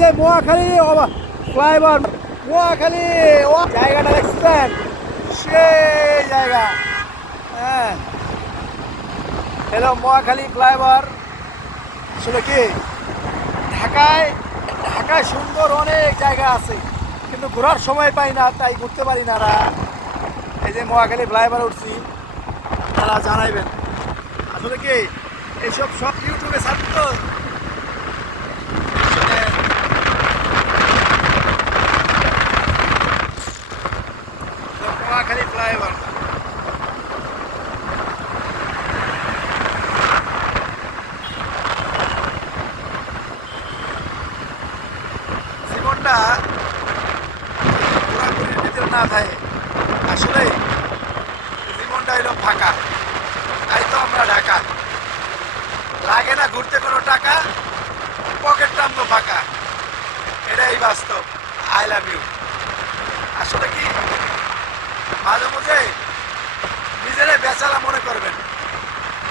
যে মোয়াখালী ফ্লাইওভার মোয়াখালী ও, জায়গাটা দেখছেন? সেই জায়গা। হ্যাঁ। Hello Mohakhali flyover. আসলে কি? ঢাকায় ঢাকায় সুন্দর অনেক জায়গা আছে, কিন্তু ঘোরার সময় পাই না, তাই ঘুরতে পারি না এই যে মহাখালী ফ্লাইওভার উঠছি, তারা জানাইবেন। আসলে কি? এইসব সব ইউটিউবে ছাড়ত তো আসলে মহাখালী ফ্লাইওভার জীবনটা ঘোরাঘুরির ভিতরে না থাকে আসলে জীবনটা এরকম ফাঁকা। তাই তো আমরা ঢাকা। লাগে না ঘুরতে কোনো টাকা পকেটটা আমগো ফাঁকা। এটাই বাস্তব। I love you. আসলে কি? মাঝে মাঝে নিজেরাই বেচালা মনে করবেন।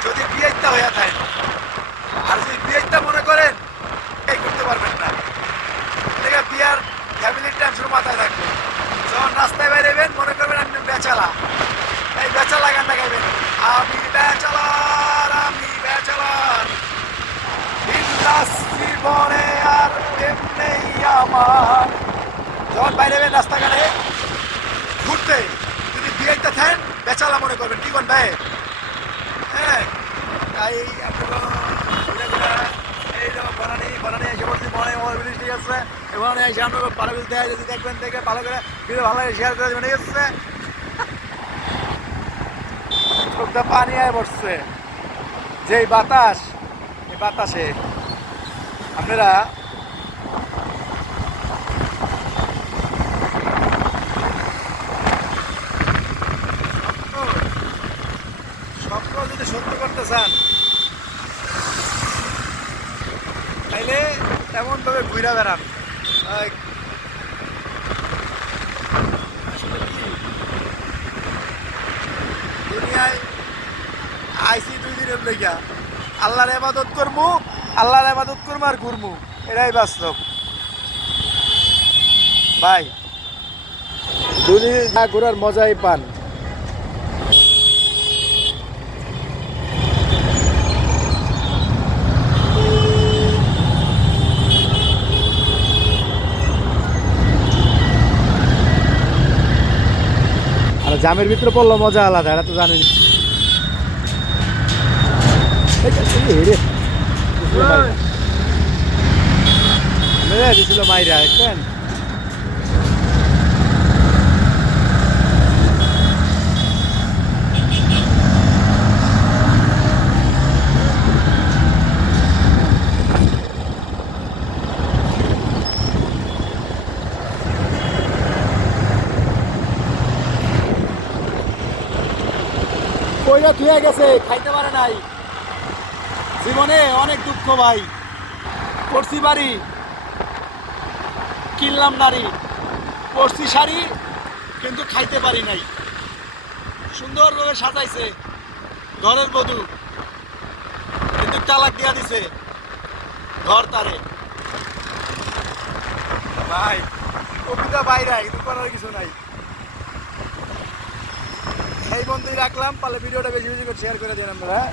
যদি বিয়েটা হইয়া থাকে আর যদি বিয়েটা মনে বিন্দাস আর নেই আমার। যখন বাইরে রাস্তাঘাটে ঘুরতে যদি বিয়েটা থাকেন বেচালা মনে করবেন। কি ভাই? হ্যাঁ তাই বানানি বানানি এসে বলছি আমার ব্রিজ ঠিক আছে এবং এসে আপনারা পাড়া বিল দেয় যদি দেখবেন, দেখে ভালো করে ভিডিও শেয়ার করে দেবেন, ঠিক আছে? পানি আয় পড়ছে। যেই বাতাস, এই বাতাসে আপনারা স্বপ্ন যদি সত্য করতে চান, তাইলে তেমন ভাবে ঘুরা বেড়ান দুনিয়ায় আল্লাহর এবাদত করব। আল্লাহর এবাদত করব আর ঘুরবো। এটাই বাস্তব। ভাই দুনিয়া ঘোরার মজাই পান। জামের ভিতরে পড়ল মজা আলাদা এটা তো জানি দিছিল মাইরা দেখছেন কইরা থুয়ে গেছে খাইতে পারে নাই। জীবনে অনেক দুঃখ ভাই। করছি বাড়ি। কিনলাম নারী। পরছি শাড়ি, কিন্তু খাইতে পারি নাই। সুন্দরভাবে সাজাইছে। ঘরের বধূ। কিন্তু তালাক দিয়া দিছে। ঘর তারে। ভাই, কবিতা বাইরে কিন্তু করার কিছু নাই। এই বন্ধুই রাখলাম পালে ভিডিওটা বেশি বেশি করে শেয়ার করে দিন আমরা